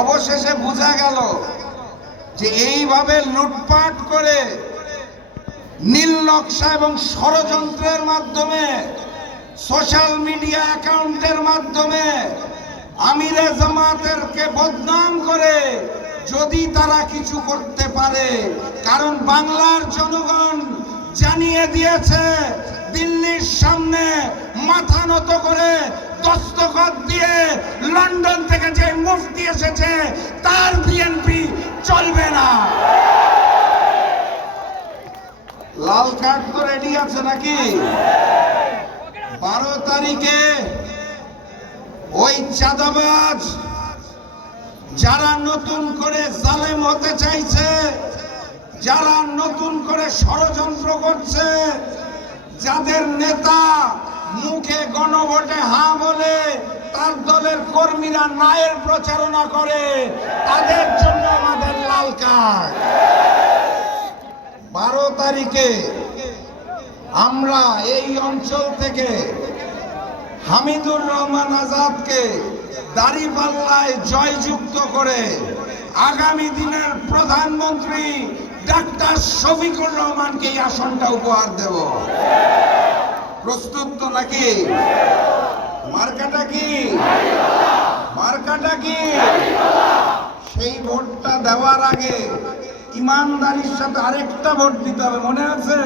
অবশেষে বোঝা গেল যে এইভাবে লুটপাট করে নীল নকশা এবং ষড়যন্ত্রের মাধ্যমে সোশ্যাল মিডিয়া অ্যাকাউন্টের মাধ্যমে আমিরে জামাতেরকে বদনাম করে যদি তারা কিছু করতে পারে, কারণ বাংলার জনগণ জানিয়ে দিয়েছে দিল্লির সামনে মাথা নত করে দস্তখত দিয়ে লন্ডন থেকে যে মুফতি এসেছে তার বিএনপি চলবে না। লাল কার্ড তো রেডি আছে নাকি? 12 তারিখে ওই চাঁদাবাজ যারা নতুন করে জালেম হতে চাইছে, যারা নতুন করে ষড়যন্ত্র করছে, যাদের নেতা মুখে গণভোটে হ্যাঁ বলে তার দলের কর্মীরা নায়ের প্রচারণা করে, তাদের জন্য আমাদের লাল কার্ড। 12 তারিখে আমরা এই অঞ্চল থেকে হামিদুর রহমান আজাদকে দাঁড়িপাল্লায় জয়যুক্ত করে আগামী দিনের প্রধানমন্ত্রী ডাক্তার শফিকুর রহমানকে এই আসনটা উপহার দেব। প্রস্তুত তো নাকি? মার্কাটা কি? মার্কাটা কি? সেই ভোটটা দেওয়ার আগে ইমানদারির সাথে আরেকটা ভোট দিতে হবে, মনে আছে?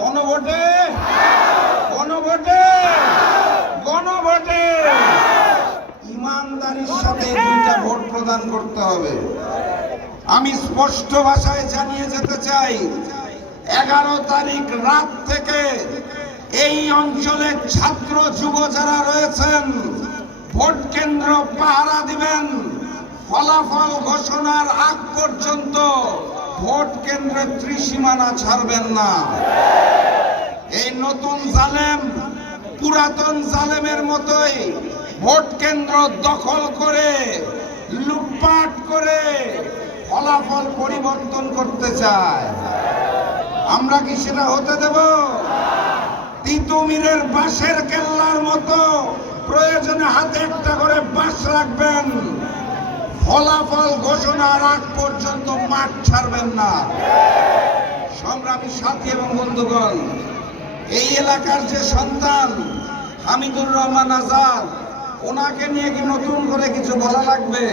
গণভোটে, গণভোটে, গণভোটে ইমানদারির সাথে দুইটা ভোট প্রদান করতে হবে। আমি স্পষ্ট ভাষায় জানিয়ে যেতে চাই, 11 তারিখ রাত থেকে এই অঞ্চলের ছাত্র যুব যারা রয়েছেন ভোট কেন্দ্র পাহারা দিবেন। ফলাফল ঘোষণার আগ পর্যন্ত ভোট কেন্দ্রের ত্রিসীমানা ছাড়বেন না। এই নতুন জালেম পুরাতন জালেমের মতোই ভোট কেন্দ্র দখল করে লুটপাট করে ফলাফল পরিবর্তন করতে চায়। আমরা কি সেটা হতে দেব? তিতুমিরের বাঁশের কেল্লার মতো প্রয়োজনে হাতে একটা করে বাঁশ রাখবেন, ফলাফল ঘোষণার আগ পর্যন্ত মাঠ ছাড়বেন না। সংগ্রামী সাথী এবং বন্ধুগণ, এই এলাকার যে সন্তান হামিদুর রহমান আজাদ, ওনাকে নিয়ে কি নতুন করে কিছু বলা লাগবে?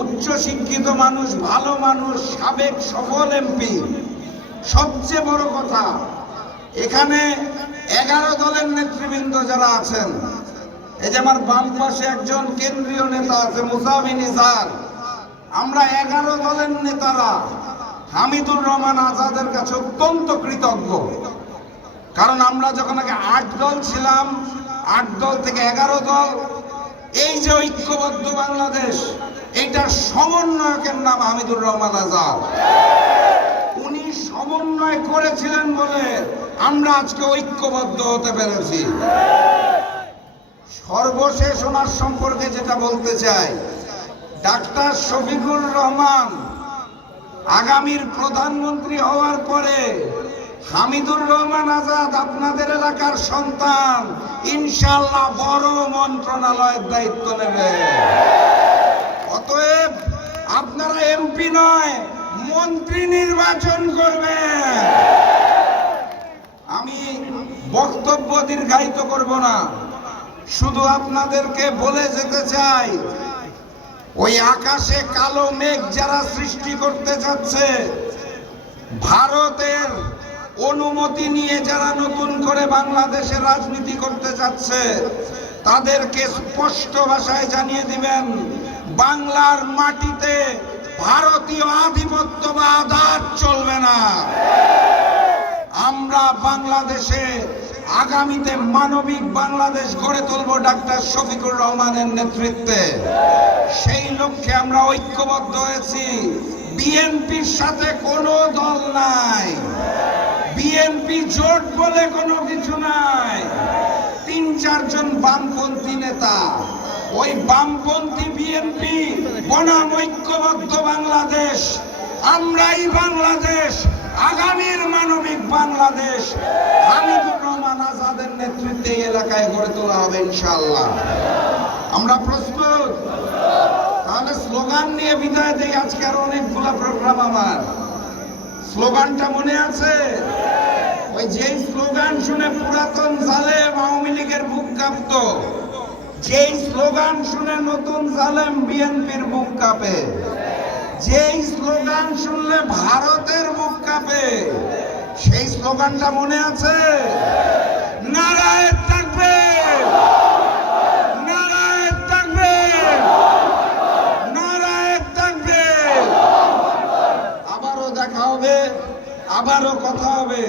উচ্চ শিক্ষিত মানুষ, ভালো মানুষ, সাবেক সফল এমপি। সবচেয়ে বড় কথা, এখানে 11 দলের নেতৃবৃন্দ যারা আছেন, এই যে আমার বাম পাশে একজন কেন্দ্রীয় নেতা আছে মুসাবি নিজার, আমরা 11 দলের নেতারা হামিদুর রহমান আজাদের কাছে অত্যন্ত কৃতজ্ঞ। কারণ আমরা যখন আগে 8 দল ছিলাম, 8 দল থেকে 11 দল, এই যে ঐক্যবদ্ধ বাংলাদেশ, এইটার সমন্বয়কের নাম হামিদুর রহমান আজাদ। উনি সমন্বয় করেছিলেন বলে আমরা আজকে ঐক্যবদ্ধ হতে পেরেছি। সর্বশেষ ওনার সম্পর্কে যেটা বলতে চাই, ডাক্তার শফিকুর রহমান আগামীর প্রধানমন্ত্রী হওয়ার পরে হামিদুর রহমান আজাদ আপনাদের এলাকার সন্তান, ইনশাআল্লাহ বড় মন্ত্রণালয়ের দায়িত্ব নেবে। অতএব আপনারা এমপি নয়, মন্ত্রী নির্বাচন করবেন। আমি বক্তব্য দীর্ঘায়িত করব না, শুধু আপনাদেরকে বলে যেতে চাই, ওই আকাশে কালো মেঘ যারা সৃষ্টি করতে যাচ্ছে, ভারতের অনুমতি নিয়ে যারা নতুন করে বাংলাদেশে রাজনীতি করতে যাচ্ছে, তাদেরকে স্পষ্ট ভাষায় জানিয়ে দিবেন, বাংলার মাটিতে ভারতীয় আধিপত্যবাদ আর চলবে না। আমরা বাংলাদেশে আগামীতে মানবিক বাংলাদেশ গড়ে তুলব ডাক্তার শফিকুর রহমানের নেতৃত্বে। সেই লক্ষ্যে আমরা ঐক্যবদ্ধ হয়েছি। বিএনপির সাথে কোনো দল নাই, বিএনপি জোট বলে কোনো কিছু নাই। 3-4 জন বামপন্থী নেতা, ওই বামপন্থী বিএনপি বনাম ঐক্যবদ্ধ বাংলাদেশ, আমরাই বাংলাদেশ, আগামীর মানবিক বাংলাদেশ হামিদুর রহমান আজাদের নেতৃত্বে এই এলাকায় গড়ে তোলা হবে ইনশাআল্লাহ। আমরা প্রস্তুত। তাহলে স্লোগান নিয়ে বিদায় দেই। আজকে আর অনেকগুলা প্রোগ্রাম আমার। স্লোগানটা মনে আছে? ওই যেই স্লোগান শুনে পুরাতন জালেম আওয়ামী লীগের বুক কাঁপত, যেই স্লোগান শুনে নতুন জালেম বিএনপির বুক কাঁপে, যেই স্লোগান শুনলে ভারতের বুক কাঁপে, সেই স্লোগানটা মনে আছে? নারায়ে তাকবীর, নারায়ে তাকবীর, নারায়ে তাকবীর। আবারও দেখা হবে, আবারও কথা হবে।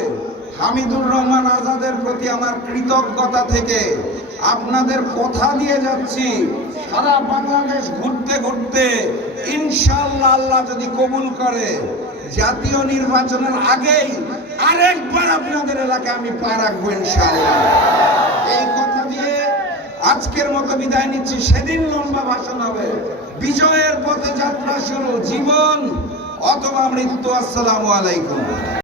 হামিদুর রহমান আজাদের প্রতি আমার কৃতজ্ঞতা থেকে আপনাদের কথা দিয়ে যাচ্ছি, সারা বাংলাদেশ ঘুরতে ঘুরতে ইনশাআল্লাহ আল্লাহ যদি কবুল করে জাতীয় নির্বাচনের আগেই আরেকবার আপনাদের এলাকায় আমি পা রাখবো ইনশাআল্লাহ। এই কথা দিয়ে আজকের মতো বিদায় নিচ্ছি। সেদিন লম্বা ভাষণ হবে। বিজয়ের পথে যাত্রা শুরু, জীবন অথবা মৃত্যু। আসসালামু আলাইকুম।